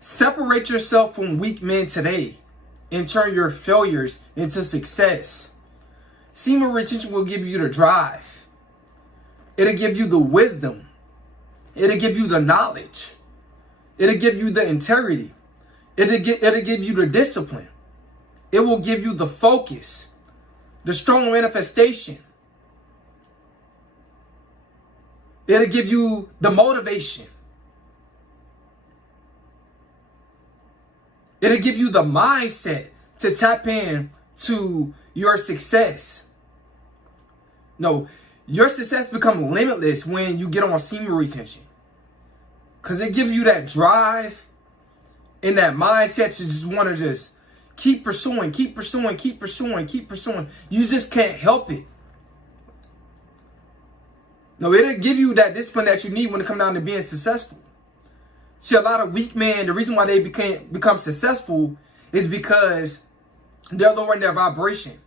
Separate yourself from weak men today and turn your failures into success. Semen retention will give you the drive. It'll give you the wisdom. It'll give you the knowledge. It'll give you the integrity. It'll give you the discipline. It will give you the focus, the strong manifestation. It'll give you the motivation. It'll give you the mindset to tap in to your success. No, your success becomes limitless when you get on semen retention. Because it gives you that drive and that mindset to just want to just keep pursuing, keep pursuing, keep pursuing, keep pursuing. You just can't help it. No, it'll give you that discipline that you need when it comes down to being successful. See, a lot of weak men, the reason why they become successful is because they're lowering their vibration.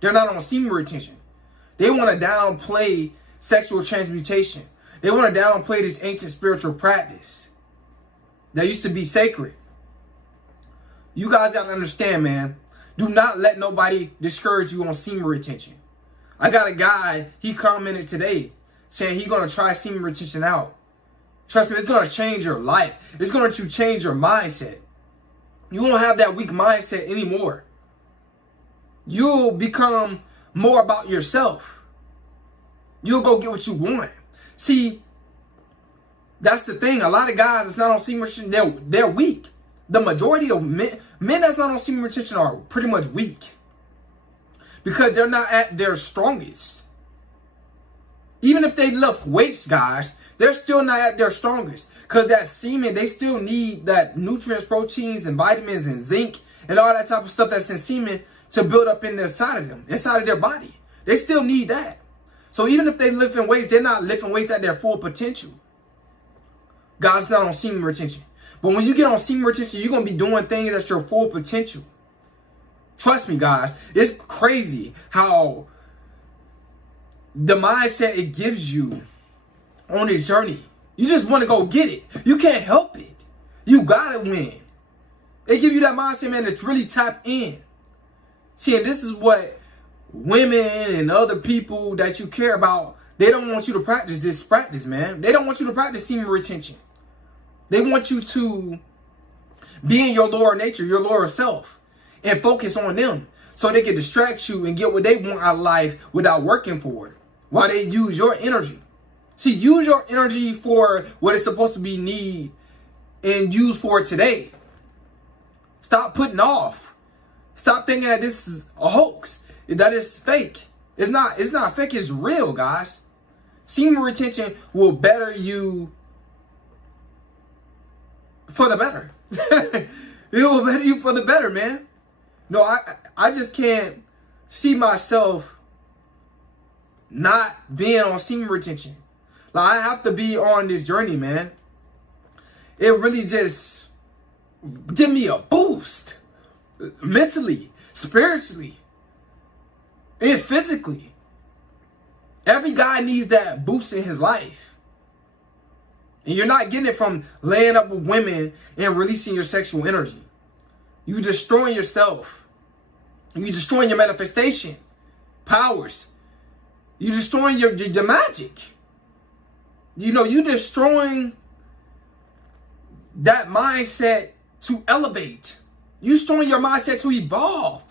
They're not on semen retention. They want to downplay sexual transmutation. They want to downplay this ancient spiritual practice that used to be sacred. You guys got to understand, man. Do not let nobody discourage you on semen retention. I got a guy, he commented today saying he's going to try semen retention out. Trust me, it's going to change your life. It's going to change your mindset. You won't have that weak mindset anymore. You'll become more about yourself. You'll go get what you want. See, that's the thing. A lot of guys that's not on semen retention, they're weak. The majority of men that's not on semen retention are pretty much weak. Because they're not at their strongest. Even if they lift weights, guys, they're still not at their strongest. Because that semen, they still need that nutrients, proteins, and vitamins, and zinc, and all that type of stuff that's in semen to build up in the side of them, inside of their body. They still need that. So even if they lifting weights, they're not lifting weights at their full potential. God's not on semen retention. But when you get on semen retention, you're going to be doing things at your full potential. Trust me, guys. It's crazy how the mindset it gives you on this journey. You just want to go get it. You can't help it. You got to win. They give you that mindset, man, to really tap in. See, and this is what women and other people that you care about, they don't want you to practice this practice, man. They don't want you to practice semen retention. They want you to be in your lower nature, your lower self, and focus on them so they can distract you and get what they want out of life without working for it, while they use your energy. See, use your energy for what it's supposed to be need and use for today. Stop putting off. Stop thinking that this is a hoax, that it's fake. It's not fake, it's real, guys. Semen retention will better you for the better. It will better you for the better, man. No, I just can't see myself not being on semen retention. Like, I have to be on this journey, man. It really just give me a boost. Mentally, spiritually, and physically. Every guy needs that boost in his life. And you're not getting it from laying up with women and releasing your sexual energy. You're destroying yourself. You're destroying your manifestation powers. You're destroying your magic. You know, you're destroying that mindset to elevate. You're destroying your mindset to evolve.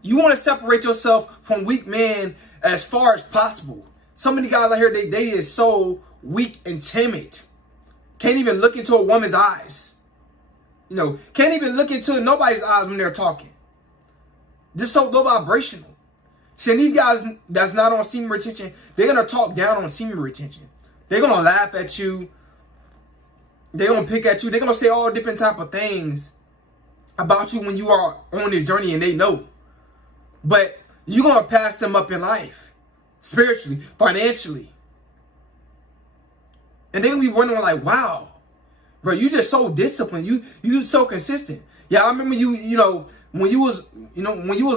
You want to separate yourself from weak men as far as possible. So many guys out here, they is so weak and timid. Can't even look into a woman's eyes. You know, can't even look into nobody's eyes when they're talking. Just so low vibrational. See, these guys that's not on semen retention, they're going to talk down on semen retention. They're going to laugh at you. They're going to pick at you. They're going to say all different type of things about you when you are on this journey and they know. But you're going to pass them up in life. Spiritually, financially. And they're going to be wondering like, wow, bro, you just so disciplined. You so consistent. Yeah, I remember when you was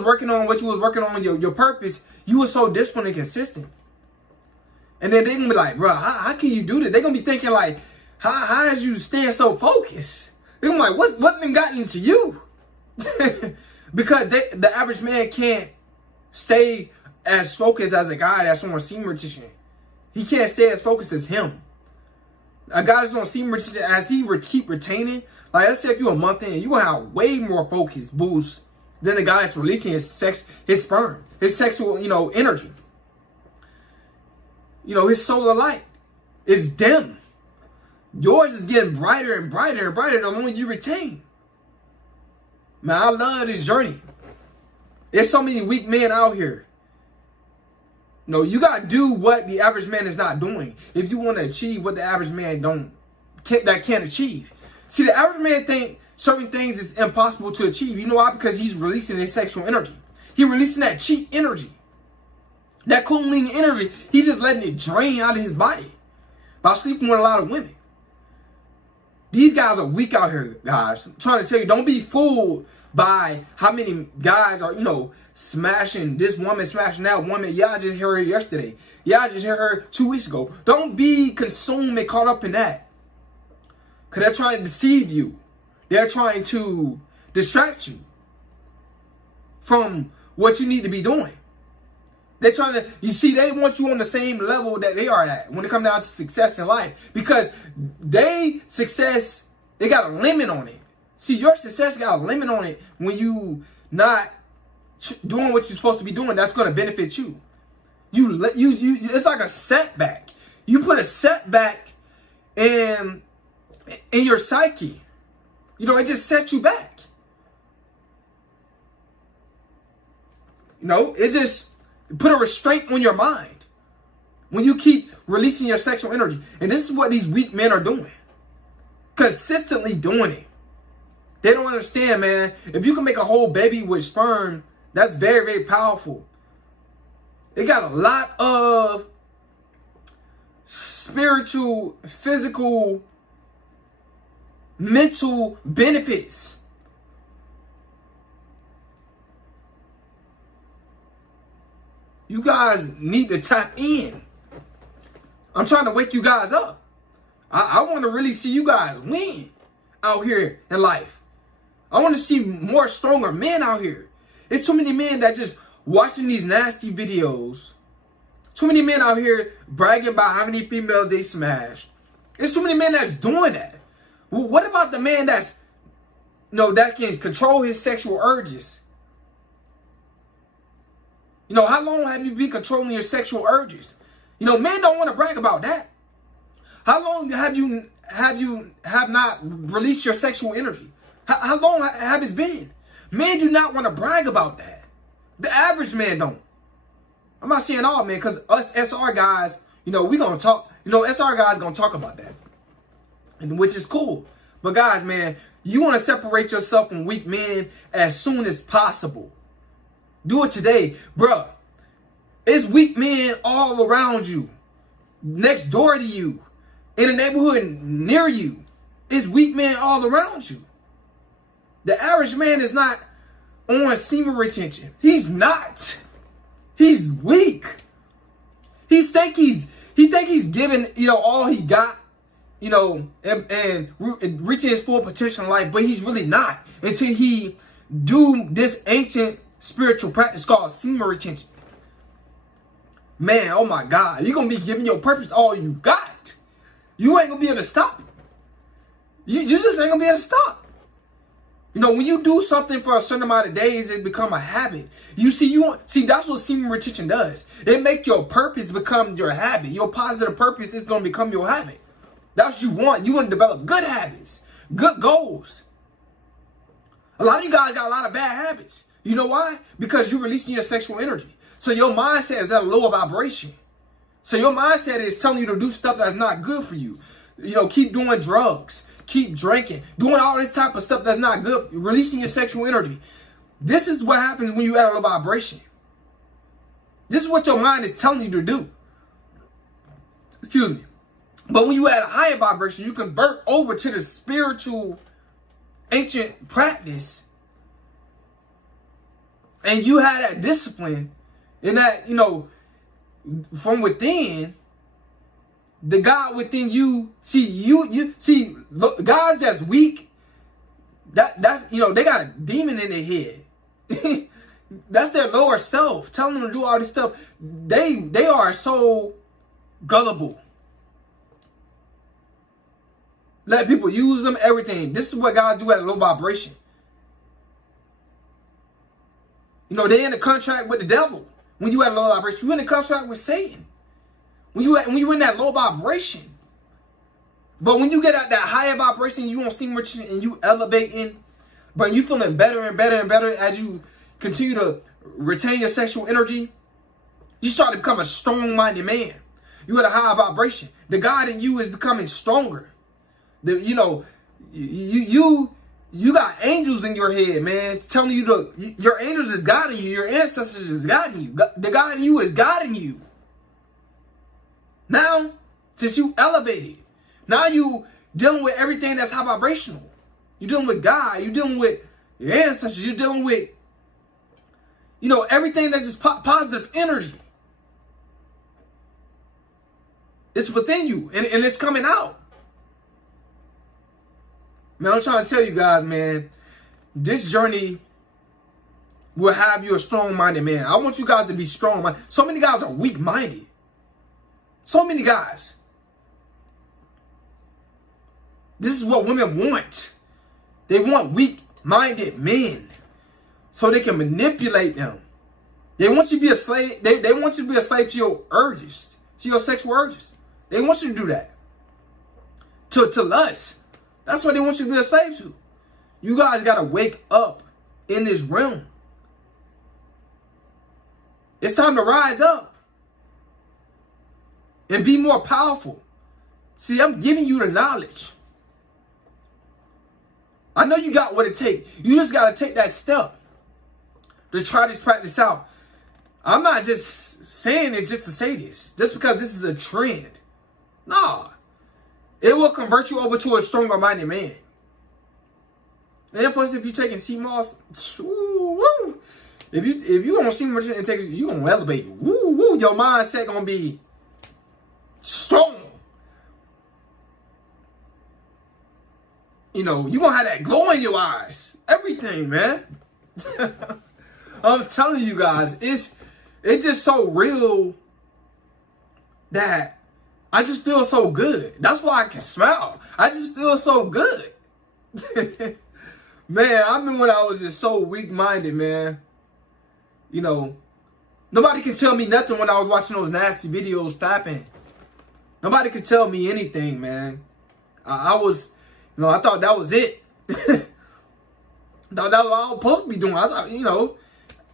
working on what you was working on, your purpose, you was so disciplined and consistent. And then they're going to be like, bro, how can you do that? They're going to be thinking like, How is you staying so focused? I'm like, what done got into you? Because the average man can't stay as focused as a guy that's on semen retention. He can't stay as focused as him. A guy that's on semen retention, as he keep retaining, like let's say if you're a month in, you're gonna have way more focus boost than the guy that's releasing his sperm, his sexual, energy. His solar light is dim. Yours is getting brighter and brighter and brighter the longer you retain. Man, I love this journey. There's so many weak men out here. You gotta do what the average man is not doing if you want to achieve what the average man can't achieve. See, the average man think certain things is impossible to achieve. You know why? Because he's releasing his sexual energy. He's releasing that cheat energy, that kundalini energy. He's just letting it drain out of his body by sleeping with a lot of women. These guys are weak out here, guys. I'm trying to tell you, don't be fooled by how many guys are, smashing this woman, smashing that woman. Yeah, I just heard her yesterday. Yeah, I just heard her 2 weeks ago. Don't be consumed and caught up in that. Because they're trying to deceive you. They're trying to distract you from what you need to be doing. They're trying to, they want you on the same level that they are at when it comes down to success in life. Because they got a limit on it. See, your success got a limit on it when you not doing what you're supposed to be doing. That's going to benefit you. It's like a setback. You put a setback in your psyche. It just sets you back. It just put a restraint on your mind when you keep releasing your sexual energy. And this is what these weak men are doing. Consistently doing it. They don't understand, man. If you can make a whole baby with sperm, that's very, very powerful. It got a lot of spiritual, physical, mental benefits. You guys need to tap in. I'm trying to wake you guys up. I want to really see you guys win out here in life. I want to see more stronger men out here. It's too many men that just watching these nasty videos. Too many men out here bragging about how many females they smash. There's too many men that's doing that. Well, what about the man that's, that can control his sexual urges? How long have you been controlling your sexual urges? Men don't want to brag about that. How long have you not released your sexual energy? How long have it been? Men do not want to brag about that. The average man don't. I'm not saying all men, because us SR guys, we gonna talk. SR guys gonna talk about that, and which is cool. But guys, man, you want to separate yourself from weak men as soon as possible. Do it today, bruh. It's weak men all around you, next door to you, in the neighborhood near you. It's weak men all around you. The average man is not on semen retention. He's not. He's weak. He think he's giving all he got, and reaching his full potential in life, but he's really not until he do this ancient spiritual practice called semen retention. Man, oh my God, you're gonna be giving your purpose all you got. You ain't gonna be able to stop. You just ain't gonna be able to stop. When you do something for a certain amount of days, it become a habit. See, that's what semen retention does. It make your purpose become your habit. Your positive purpose is gonna become your habit. That's what you want. You want to develop good habits, good goals. A lot of you guys got a lot of bad habits. You know why? Because you're releasing your sexual energy. So your mindset is at a lower vibration. So your mindset is telling you to do stuff that's not good for you. Keep doing drugs. Keep drinking, doing all this type of stuff that's not good, releasing your sexual energy. This is what happens when you add a low vibration. This is what your mind is telling you to do. Excuse me. But when you add a higher vibration, you convert over to the spiritual, ancient practice. And you have that discipline and that, from within, The God within you, you see, look, guys that's weak, that's they got a demon in their head. That's their lower self telling them to do all this stuff. They are so gullible. Let people use them, everything. This is what guys do at a low vibration. They in a contract with the devil. When you at a low vibration, you in a contract with Satan. When you in that low vibration. But when you get at that higher vibration, you won't see much and you elevating, but you feeling better and better and better as you continue to retain your sexual energy. You start to become a strong-minded man. You at a higher vibration. The God in you is becoming stronger. You got angels in your head, man, telling you your angels is guiding you. Your ancestors is guiding you. The God in you is guiding you. Now, since you elevated, now you dealing with everything that's high vibrational. You're dealing with God. You're dealing with your ancestors. You're dealing with, everything that's just positive energy. It's within you, and it's coming out. Man, I'm trying to tell you guys, man, this journey will have you a strong-minded man. I want you guys to be strong-minded. So many guys are weak-minded. So many guys. This is what women want. They want weak-minded men so they can manipulate them. They want you to be a slave. They want you to be a slave to your urges, to your sexual urges. They want you to do that. To lust. That's what they want you to be a slave to. You guys got to wake up in this realm. It's time to rise up and be more powerful. See, I'm giving you the knowledge. I know you got what it takes. You just got to take that step to try this practice out. I'm not just saying this just to say this, just because this is a trend. Nah. It will convert you over to a stronger minded man. And plus, if you're taking sea moss, if you gonna see much and take it, you gonna elevate. Woo woo, your mindset gonna be strong. You gonna have that glow in your eyes. Everything, man. I'm telling you guys, it's just so real that I just feel so good. That's why I can smile. I just feel so good. Man, I remember when I was just so weak-minded, man. Nobody can tell me nothing when I was watching those nasty videos tapping. Nobody could tell me anything, man. I was, I thought that was it. Thought that was all I was supposed to be doing. I thought,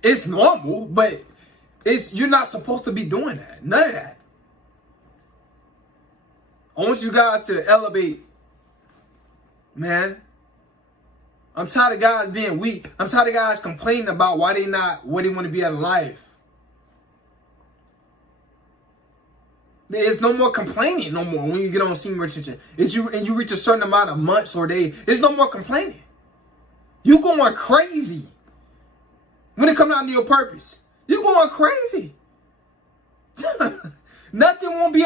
it's normal, but you're not supposed to be doing that. None of that. I want you guys to elevate, man. I'm tired of guys being weak. I'm tired of guys complaining about why they not where they want to be out of life. There's no more complaining no more when you get on senior retention. You reach a certain amount of months or days. There's no more complaining. You going crazy when it comes down to your purpose. You going crazy. Nothing won't be